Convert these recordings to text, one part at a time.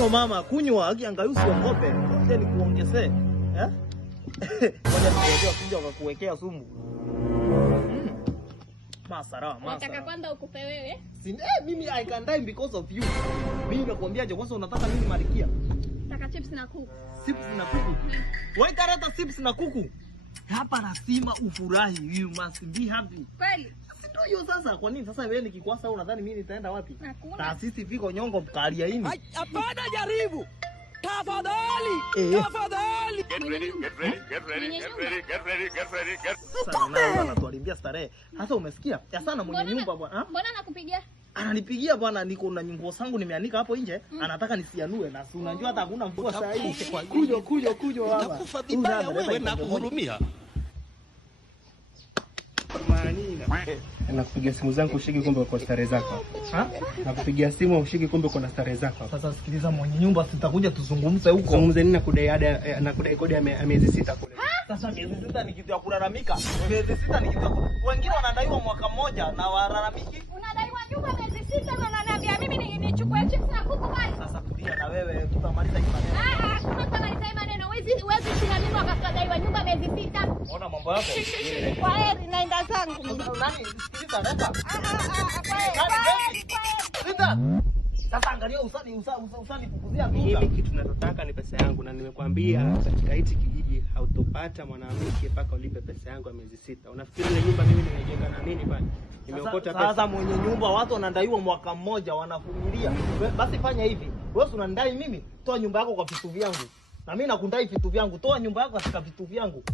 Kunywa mama, kunywa akiangalia usiogope. Sasa nikuongezee. Eh? Ngoja niongezee kuja kukuwekea sumu. Masara. Nataka kwanza ukupe wewe. Mimi I can die because of you. Mimi nakwambiaje kwanza unataka nini Marikia? Nataka chips na kuku. Chips na kuku. Wewe karata chips na kuku. Hapa lazima ufurahi. You must be happy. Kweli? Ndio hiyo sasa. Kwa nini sasa wewe nikikwasa unadhani mimi nitaenda wapi? Hakuna. Taasisi viko nyongo kalia hii. Hapana, jaribu. Tafadhali. Tafadhali. Get ready. Sasa naona anatuharibia starehe. Hata umesikia? Ya sana mwenye nyumba bwana. Mbona nakupigia? Ananipigia bwana, niko na nyungo zangu nimeanika hapo nje, anataka nisianue na si unajua hata hakuna mvua saa hii. Kujo hapa. Utakufa vibaya wewe na kuhurumia. Manina. Nakupigia simu zangu ushike kumbe uko starehe zako. Nakupigia simu ushike kumbe uko na starehe zako. Sasa sikiliza mwenye nyumba, sitakuja tuzungumze huko. Zungumze nini na kudai ada na kudai kodi ya miezi 6 kule. Sasa miezi 6 ni kitu ya kulalamika. Miezi 6 ni kitu ya wengine wanadaiwa mwaka mmoja na walalamiki. Unadaiwa nyumba miezi 6 na unaniambia mimi nichukue chips na kuku bali. Sasa tulia na wewe tutamaliza hii maneno. Tutamaliza hii maneno. Wewe sina mimi wakadaiwa nyumba miezi 6. Ona mambo yako. Kwa heri naenda zangu. Nani? Sikiliza leta. Kwa heri. Sasa angalia usani fukuzia duka. Mimi kitu ninachotaka ni pesa yangu na nimekwambia katika hichi kijiji hautopata mwanamke mpaka ulipe pesa yangu ya miezi 6. Unafikiri ile nyumba mimi nimejenga na nini pale? Nimeokota pesa. Sasa mwenye nyumba watu wanadaiwa mwaka mmoja wanavumilia. Basi fanya hivi. Wewe unanidai mimi, toa nyumba yako kwa vitu vyangu. Na mimi nakundai vitu vyangu. Toa nyumba yako katika vitu vyangu.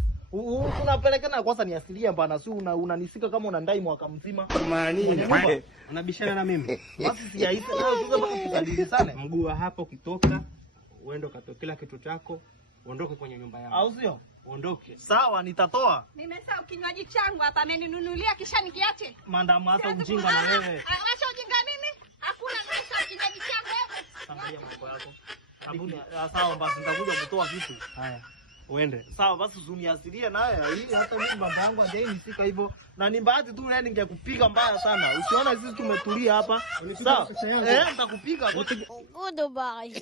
Unapelekana kwanza ni asilia bana, si unanisika kama unandai mwaka mzima. Manini? Unabishana na mimi? Basi sijaita leo tuko basi tukadili sana. Mguu hapo ukitoka, uende ukatokea kitu chako, uondoke kwenye nyumba yangu. Au sio? Uondoke. Sawa, nitatoa. Nimesahau kinywaji changu hapa ameninunulia kisha nikiache. Maandamo hata ujinga na wewe. Acha ujinga nini? Hakuna pesa kinywaji changu wewe. Angalia mambo yako. Sawa basi nitakuja kutoa vitu. Haya. Uende. Sawa basi usiniasilie naye. Hii hata mimi mambo yangu hadi nisika hivyo. Na ni bahati tu leo ningekupiga mbaya sana. Usiona sisi tumetulia hapa. Sawa. Nitakupiga. Goodbye.